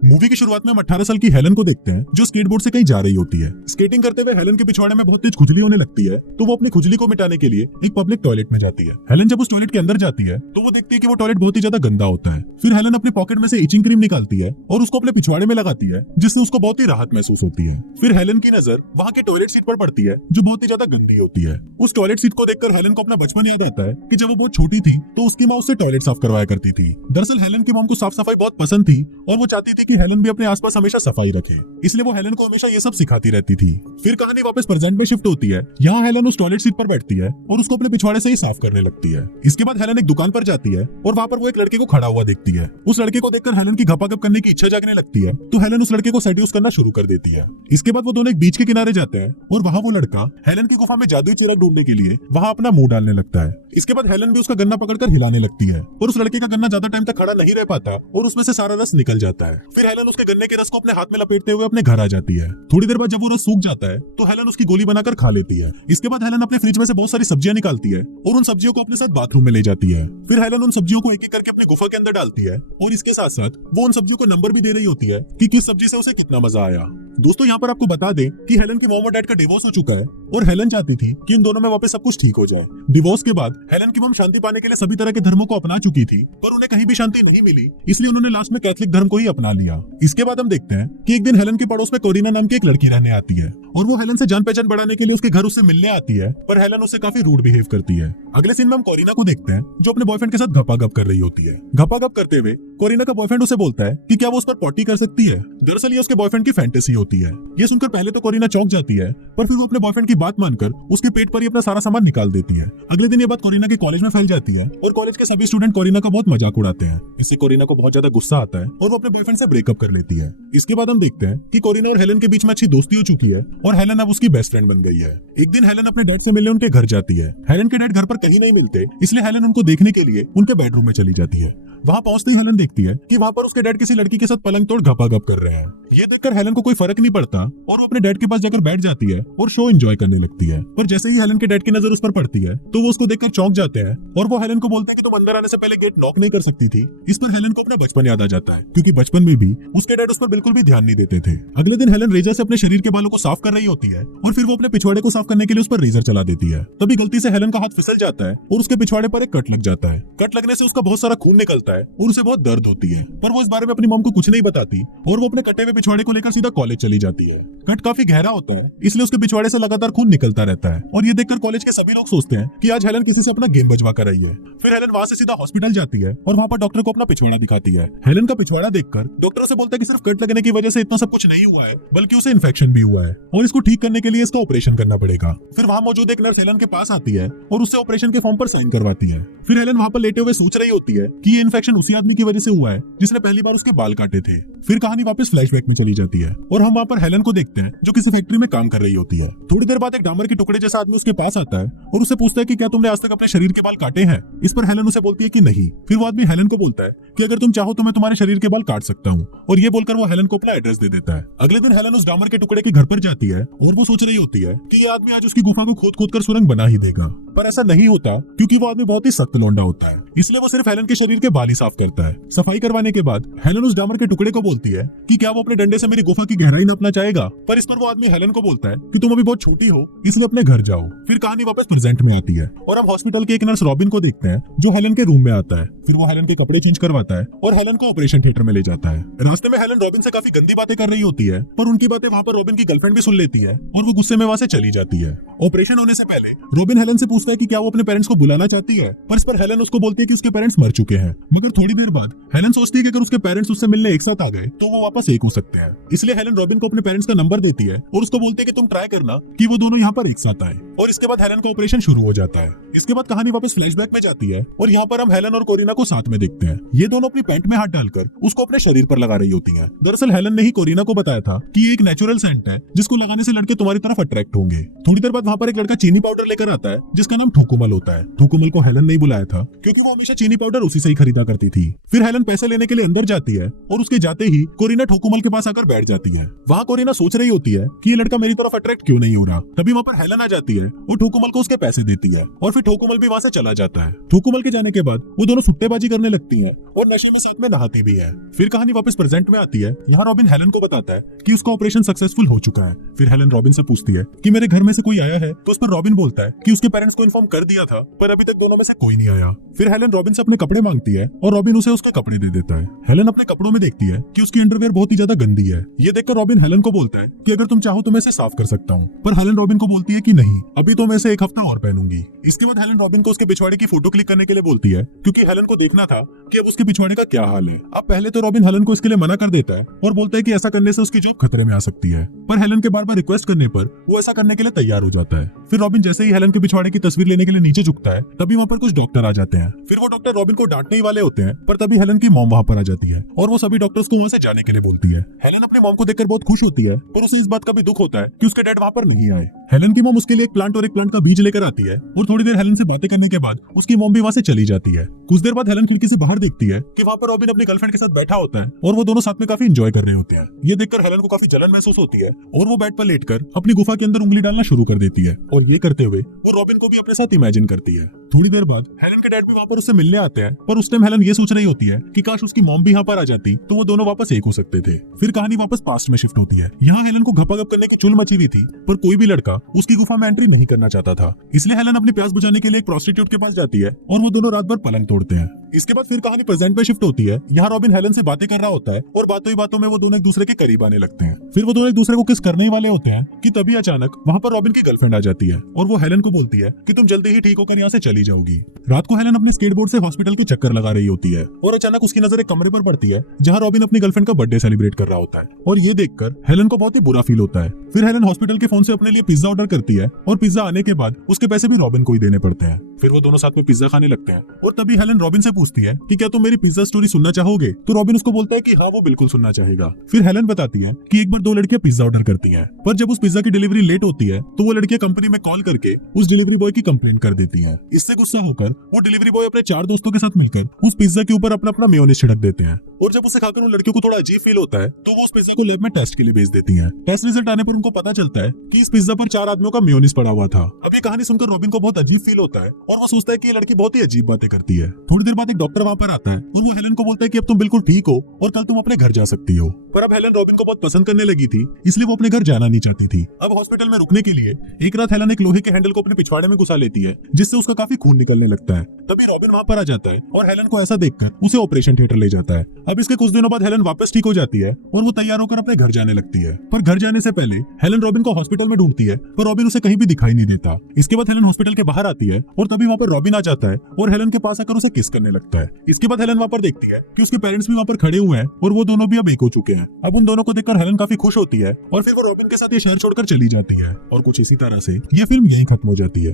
Movie की शुरुआत में हम 18 साल की हेलन को देखते हैं जो स्केटबोर्ड से कहीं जा रही होती है। स्केटिंग करते हुए हेलन के पिछवाड़े में बहुत तेज खुजली होने लगती है, तो वो अपनी खुजली को मिटाने के लिए एक पब्लिक टॉयलेट में जाती है। हेलन जब उस टॉयलेट के अंदर जाती है तो वो देखती है कि वो टॉयलेट बहुत ही ज्यादा गंदा होता है। फिर हेलन अपनी पॉकेट में से इचिंग क्रीम निकालती है और उसको अपने पिछवाड़े में लगाती है, जिससे उसको बहुत ही राहत महसूस होती है। फिर हेलन की नजर वहाँ के टॉयलेट सीट पर पड़ती है जो बहुत ही ज्यादा गंदी होती है। उस टॉयलेट सीट को देखकर हेलन को अपना बचपन याद आता है कि जब वो बहुत छोटी थी तो उसकी माँ उससे टॉयलेट साफ करवाया करती थी। दरअसल हेलन की मॉम को साफ सफाई बहुत पसंद थी और वो चाहती थी कि हेलन भी अपने आसपास हमेशा सफाई रखे, इसलिए वो हेलन को हमेशा ये सब सिखाती रहती थी। फिर कहानी वापस प्रेजेंट में शिफ्ट होती है। यहाँ हेलन उस टॉयलेट सीट पर बैठती है और उसको अपने पिछवाड़े से ही साफ करने लगती है। इसके बाद हेलन एक दुकान पर जाती है और वहाँ पर वो एक लड़के को खड़ा हुआ देखती है। उस लड़के को देखकर हेलन की घपाघप करने की इच्छा जागने लगती है, तो हेलन उस लड़के को सेड्यूस करना शुरू कर देती है। इसके बाद वो दोनों एक बीच के किनारे जाते हैं और वहाँ वो लड़का हेलन की गुफा में जादुई चिराग ढूंढने के लिए वहाँ अपना मुंह डालने लगता है। इसके बाद हेलन भी उसका गन्ना पकड़कर हिलाने लगती है और उस लड़के का गन्ना ज्यादा टाइम तक खड़ा नहीं रह पाता और उसमें से सारा रस निकल जाता है। फिर हेलन उसके गन्ने के रस को अपने हाथ में लपेटते हुए अपने घर आ जाती है। थोड़ी देर बाद जब वो रस सूख जाता है तो हेलन उसकी गोली बनाकर खा लेती है। इसके बाद हेलन अपने फ्रिज में से बहुत सारी सब्जियां निकालती है और उन सब्जियों को अपने साथ बाथरूम में ले जाती है। फिर हेलन उन सब्जियों को एक एक करके अपनी गुफा के अंदर डालती है और इसके साथ साथ वो उन सब्जियों को नंबर भी दे रही होती है कि किस सब्जी से उसे कितना मजा आया। दोस्तों यहाँ पर आपको बता दें कि हेलन के मॉम और डैड का डिवोर्स हो चुका है और हेलन चाहती थी कि इन दोनों में वापस सब कुछ ठीक हो जाए। डिवोर्स के बाद हेलन की मॉम शांति पाने के लिए सभी तरह के धर्मों को अपना चुकी थी, पर उन्हें कहीं भी शांति नहीं मिली, इसलिए उन्होंने लास्ट में कैथोलिक धर्म को ही अपना लिया। इसके बाद हम देखते हैं कि एक दिन हेलन के पड़ोस में कोरिना नाम की एक लड़की रहने आती है और वो हेलन से जान पहचान बढ़ाने के लिए उसके घर उससे मिलने आती है, पर हेलन उससे काफी रूड बिहेव करती है। अगले सीन में हम कोरिना को देखते हैं जो अपने बॉयफ्रेंड के साथ घपाघप कर रही होती है। घपाघप करते हुए कोरिना का बॉयफ्रेंड उसे बोलता है कि क्या वो उस पर पॉटी कर सकती है। दरअसल ये उसके बॉयफ्रेंड की फैंटेसी होती है। ये सुनकर पहले तो कोरिना चौंक जाती है, पर फिर वो अपने बॉयफ्रेंड की बात मानकर उसके पेट पर ही अपना सारा सामान निकाल देती है। अगले दिन ये बात कोरिना के कॉलेज में फैल जाती है और कॉलेज के सभी स्टूडेंट कोरिना का बहुत मजाक उड़ाते हैं। इससे कोरिना को बहुत ज्यादा गुस्सा आता है और वो अपने बॉयफ्रेंड से ब्रेकअप कर लेती है। इसके बाद हम देखते हैं कि कोरिना और हेलन के बीच में अच्छी दोस्ती हो चुकी है और हेलन अब उसकी बेस्ट फ्रेंड बन गई है। एक दिन हेलन अपने डैड से मिलने उनके घर जाती है। हेलन के डैड घर पर कहीं नहीं मिलते, इसलिए हेलन उनको देखने के लिए उनके बेडरूम में चली जाती है। वहाँ पहुंचते ही हेलन देखती है कि वहाँ पर उसके डैड किसी लड़की के साथ पलंग तोड़ घपाघप कर रहे हैं। ये देखकर हेलन को कोई फर्क नहीं पड़ता और वो अपने डैड के पास जाकर बैठ जाती है और शो एंजॉय करने लगती है। पर जैसे ही हेलन के डैड की नजर उस पर पड़ती है तो वो उसको देखकर चौंक जाते हैं और वो हेलन को बोलते हैं कि तुम अंदर आने से पहले गेट नॉक नहीं कर सकती थी। इस पर हेलन को अपना बचपन याद आ जाता है, क्योंकि बचपन में भी उसके डैड उस पर बिल्कुल भी ध्यान नहीं देते थे। अगले दिन हेलन रेजर से अपने शरीर के बालों को साफ कर रही होती है और फिर वो अपने पिछवाड़े को साफ करने के लिए उस पर रेजर चला देती है। तभी गलती से हेलन का हाथ फिसल जाता है और उसके पिछवाड़े पर एक कट लग जाता है। कट लगने से उसका बहुत सारा खून निकलता है और उसे बहुत दर्द होती है, पर वो इस बारे में अपनी मॉम को कुछ नहीं बताती और वो अपने कटे हुए पिछवाड़े को लेकर सीधा कॉलेज चली जाती है। कट काफी गहरा होता है, इसलिए उसके पिछवाड़े से लगातार खून निकलता रहता है और ये देखकर कॉलेज के सभी लोग सोचते हैं कि आज हेलन किसी से अपना गेम बजवा कर रही है। फिर हेलन वहाँ से सीधा हॉस्पिटल जाती है और वहाँ पर डॉक्टर को अपना पिछवाड़ा दिखाती है। हेलन का पिछवाड़ा देखकर डॉक्टर से बोलता है कि सिर्फ कट लगने की वजह से इतना सब कुछ नहीं हुआ है, बल्कि उसे इन्फेक्शन भी हुआ है और इसको ठीक करने के लिए इसका ऑपरेशन करना पड़ेगा। फिर वहाँ मौजूद एक नर्स हेलन के पास आती है और उससे ऑपरेशन के फॉर्म पर साइन करवाती है। फिर हेलन वहाँ पर लेटे हुए सोच रही होती है कि ये इन्फेक्शन उसी आदमी की वजह से हुआ है जिसने पहली बार उसके बाल काटे थे। फिर कहानी वापस फ्लैशबैक में चली जाती है और हम वहाँ पर हेलन को देखते हैं जो किसी फैक्ट्री में काम कर रही होती है। थोड़ी देर बाद एक डामर के टुकड़े जैसा आदमी उसके पास आता है और उससे पूछता है कि क्या तुमने आज तक अपने शरीर के बाल काटे हैं। इस पर हेलन उसे बोलती है कि नहीं। फिर वो आदमी हेलन को बोलता है कि अगर तुम चाहो तो मैं तुम्हारे शरीर के बाल काट सकता हूँ, और ये बोलकर वो हेलन को अपना एड्रेस दे देता है। अगले दिन हेलन उस डामर के टुकड़े के घर पर जाती है और वो सोच रही होती है कि ये आदमी आज उसकी गुफा को खोद खोद कर सुरंग बना ही देगा, पर ऐसा नहीं होता क्योंकि वो आदमी बहुत ही सख्त लौंडा होता है, इसलिए वो सिर्फ हेलन के शरीर के बाल ही साफ करता है। सफाई करवाने के बाद हेलन उस डामर के टुकड़े को बोलती है कि क्या वो अपने डंडे से मेरी गुफा की गहराई नापना चाहेगा, पर इस पर वो आदमी हेलन को बोलता है कि तुम अभी बहुत छोटी हो, इसलिए अपने घर जाओ। फिर कहानी वापस प्रेजेंट में आती है और हम हॉस्पिटल के एक नर्स रॉबिन को देखते हैं जो हेलन के रूम में आता है। फिर वो हेलन के कपड़े चेंज करवाता है और हेलन को ऑपरेशन थिएटर में ले जाता है। रास्ते में हेलन रॉबिन से काफी गंदी बातें कर रही होती है, पर उनकी बातें वहाँ पर रॉबिन की गर्लफ्रेंड भी सुन लेती है और वो गुस्से में वहाँ से चली जाती है। ऑपरेशन होने से पहले रॉबिन हेलन से पूछता है कि क्या वो अपने पेरेंट्स को बुलाना चाहती है, पर इस पर हेलन उसको बोलती है कि उसके पेरेंट्स मर चुके हैं। मगर थोड़ी देर बाद हेलन सोचती है कि अगर उसके पेरेंट्स उससे मिलने एक साथ आ गए तो वो वापस एक हो सकते हैं, इसलिए हेलन रॉबिन को अपने पेरेंट्स का नंबर देती है और उसको बोलती है कि तुम ट्राई करना कि वो दोनों यहाँ पर एक साथ आए। और इसके बाद हेलन का ऑपरेशन शुरू हो जाता है। इसके बाद कहानी वापस फ्लैशबैक में जाती है और यहाँ पर हम हेलन और कोरिना को साथ में देखते हैं। ये दोनों अपनी पैंट में हाथ डालकर उसको अपने शरीर पर लगा रही होती हैं। दरअसल हेलन ने ही कोरिना को बताया था कि ये एक नेचुरल सेंट है जिसको लगाने से लड़के तुम्हारी तरफ अट्रैक्ट होंगे। थोड़ी देर बाद वहाँ पर एक लड़का चीनी पाउडर लेकर आता है जिसका नाम ठुकुमल होता है। ठुकुमल को हेलन नहीं बुलाया था क्योंकि वो हमेशा चीनी पाउडर उसी से ही खरीदा करती थी। फिर हेलन पैसे लेने के लिए अंदर जाती है और उसके जाते ही कोरिना ठोकुमल के पास आकर बैठ जाती है। वहाँ कोरिना सोच रही होती है कि ये लड़का मेरी तरफ अट्रैक्ट क्यों नहीं हो रहा। तभी वहाँ पर हेलन आ जाती है और ठोकुमल को उसके पैसे देती है और फिर ठोकुमल भी वहाँ से चला जाता है। ठोकुमल के जाने के बाद वो दोनों सुट्टेबाजी करने लगती हैं और नशे में साथ में नहाती भी है। फिर कहानी वापस प्रेजेंट में आती है। यहाँ रॉबिन हेलन को बताता है कि उसका ऑपरेशन सक्सेसफुल हो चुका है। फिर हेलन रॉबिन से पूछती है कि मेरे घर में से कोई आया है, तो उस पर रॉबिन बोलता है कि उसके पेरेंट्स को इन्फॉर्म कर दिया था पर अभी तक दोनों में से कोई नहीं आया। फिर हेलन रॉबिन से अपने कपड़े मांगती है और रॉबिन उसे उसके कपड़े दे देता है। हेलन अपने कपड़ों में देखती है कि उसकी अंडरवेयर बहुत ही ज्यादा गंदी है। ये देखकर रॉबिन हेलन को बोलता है कि अगर तुम चाहो तो मैं इसे साफ कर सकता हूँ, पर हेलन रॉबिन को बोलती है कि नहीं, अभी तो मैं इसे एक हफ्ता और पहनूंगी। इसके बाद हेलन रॉबिन को उसके पिछवाड़े की फोटो क्लिक करने के लिए बोलती है क्योंकि हेलन को देखना था कि अब उसके पिछवाड़े का क्या हाल है। अब पहले तो रॉबिन हेलन को इसके लिए मना कर देता है और बोलता है कि ऐसा करने से उसकी जॉब खतरे में आ सकती है, पर हेलन के बार बार रिक्वेस्ट करने पर वो ऐसा करने के लिए तैयार हो जाता है। फिर रॉबिन जैसे ही हेलन के पिछवाड़े की तस्वीर लेने के लिए नीचे झुकता है तभी वहाँ पर कुछ डॉक्टर आ जाते हैं। फिर वो डॉक्टर रॉबिन को डांटने ही वाले होते हैं, पर तभी हेलन की मॉम वहाँ पर आ जाती है और वो सभी डॉक्टर्स को वहाँ से जाने के लिए बोलती है। हेलन अपनी मॉम को देखकर बहुत खुश होती है, पर उसे इस बात का भी दुख होता है कि उसके डैड वहाँ पर नहीं आए। हेलन की मॉम उसके लिए एक प्लांट और एक प्लांट का बीज लेकर आती है और थोड़ी देर हेलन से बातें करने के बाद उसकी मॉम भी वहाँ से चली जाती है। कुछ देर बाद हेलन खिड़की से बाहर देखती है कि वहाँ पर रॉबिन अपनी गर्लफ्रेंड के साथ बैठा होता है और वो दोनों साथ में काफी एंजॉय कर रहे होते हैं। ये देखकर हेलन को काफी जलन महसूस होती है और वो बेड पर लेटकर अपनी गुफा के अंदर उंगली डालना शुरू कर देती है और ये करते हुए वो रॉबिन को भी अपने साथ इमेजिन करती है। थोड़ी देर बाद हेलन के डैड भी वहाँ पर उससे मिलने आते हैं, पर उस टाइम हेलन ये सोच रही होती है कि काश उसकी मॉम भी यहाँ पर आ जाती तो वो दोनों वापस एक हो सकते थे। फिर कहानी वापस पास्ट में शिफ्ट होती है। यहाँ हेलन को घपाघप करने की चुल मची हुई थी, पर कोई भी लड़का उसकी गुफा में एंट्री नहीं करना चाहता था। इसलिए हेलन अपनी प्यास बुझाने के लिए एक प्रोस्टिट्यूट के पास जाती है और वो दोनों रात भर पलंग तोड़ते हैं। इसके बाद फिर कहानी प्रेजेंट में शिफ्ट होती है। यहाँ रॉबिन हेलन से बातें कर रहा होता है और बातों ही बातों में वो दोनों एक दूसरे के करीब आने लगते हैं। फिर वो दोनों एक दूसरे को किस करने ही वाले होते हैं कि तभी अचानक वहाँ पर रॉबिन की गर्लफ्रेंड आ जाती है और वो हेलन को बोलती है कि तुम जल्दी ही ठीक होकर यहाँ से चली जाओगी। रात को हेलन अपने स्केटबोर्ड से हॉस्पिटल के चक्कर लगा रही होती है और अचानक उसकी नजर एक कमरे पर पड़ती है जहाँ रॉबिन अपनी गर्लफ्रेंड का बर्थडे सेलिब्रेट कर रहा होता है और ये देखकर हेलन को बहुत ही बुरा फील होता है। फिर हेलन हॉस्पिटल के फोन से अपने लिए पिज्जा ऑर्डर करती है और पिज्जा आने के बाद उसके पैसे भी रॉबिन को ही देने पड़ते हैं। फिर वो दोनों साथ में पिज्जा खाने लगते हैं और तभी हेलन रॉबिन से पूछती है कि क्या तुम मेरी पिज्जा स्टोरी सुनना चाहोगे, तो रॉबिन उसको बोलता है कि हाँ वो बिल्कुल सुनना चाहेगा। फिर हेलन बताती है कि एक बार दो लड़कियां पिज्जा ऑर्डर करती हैं, पर जब उस पिज्जा की डिलीवरी लेट होती है तो वो लड़कियां कंपनी में कॉल करके उस डिलीवरी बॉय की कंप्लेंट कर देती हैं। इससे गुस्सा होकर वो डिलीवरी बॉय अपने 4 दोस्तों के साथ मिलकर उस पिज्जा के ऊपर अपना अपना मेयोनीज छिड़क देते हैं और जब उसे खाकर उन लड़कियों को थोड़ा अजीब फील होता है तो वो उस पिज्जा को लैब में टेस्ट के लिए भेज देती हैं। टेस्ट रिजल्ट आने पर उनको पता चलता है कि इस पिज्जा पर 4 आदमियों का मेयोनीज पड़ा हुआ था। अब ये कहानी सुनकर रॉबिन को बहुत अजीब फील होता है और वो सोचता है कि ये लड़की बहुत ही अजीब बातें करती है। थोड़ी देर बाद एक डॉक्टर वहाँ पर आता है और वो हेलन को बोलता है कि अब तुम बिल्कुल ठीक हो और कल तुम अपने घर जा सकती हो। पर अब हेलन रॉबिन को बहुत पसंद करने लगी थी, इसलिए वो अपने घर जाना नहीं चाहती थी। अब हॉस्पिटल में रुकने के लिए एक रात हेलन एक लोहे के हैंडल को अपने पिछवाड़े में घुसा लेती है जिससे उसका काफी खून निकलने लगता है। तभी रॉबिन वहाँ पर आ जाता है और हेलन को ऐसा देखकर उसे ऑपरेशन थिएटर ले जाता है। अब इसके कुछ दिनों बाद हेलन वापस ठीक हो जाती है और वो तैयार होकर अपने घर जाने लगती है। पर घर जाने से पहले हेलन रॉबिन को हॉस्पिटल में ढूंढती है, पर रॉबिन उसे कहीं भी दिखाई नहीं देता। इसके बाद हेलन हॉस्पिटल के बाहर आती है और तभी वहाँ पर रॉबिन आ जाता है और हेलन के पास आकर उसे किस करने लगता है। इसके बाद हेलन वहाँ पर देखती है कि उसके पेरेंट्स भी वहाँ पर खड़े हुए हैं और वो दोनों भी अब एक हो चुके हैं। अब उन दोनों को देखकर हेलन काफी खुश होती है और फिर वो रॉबिन के साथ ये शहर छोड़कर चली जाती है और कुछ इसी तरह से ये फिल्म यहीं खत्म हो जाती है।